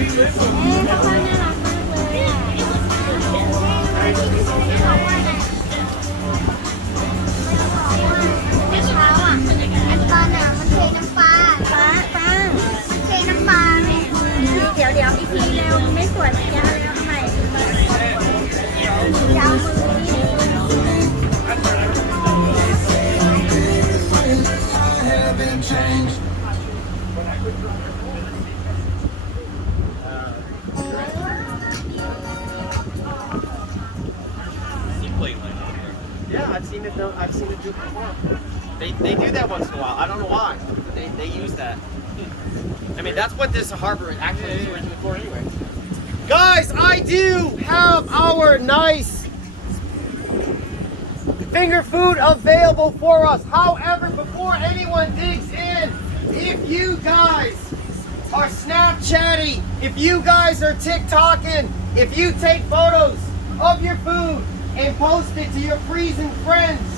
เขาน่ารักมากเลยอ่ะเมื่อเช้าอ่ะอันตอนน่ะมันเทน้ำปลาป้ามันเทน้ำปลาแม่เดี๋ยวอีกทีเร็วมันไม่สวยเหมือนกันแล้วทำไมยาวมือนี่ haven't changed. Yeah, I've seen it. I've seen it do before. They do that once in a while. I don't know why. But they use that. I mean, that's what this harbor actually is originally for, anyway. Guys, I do have our nice finger food available for us. However, before anyone digs in, if you guys are Snapchatting, if you guys are TikToking, if you take photos of your food and post it to your freezing friends,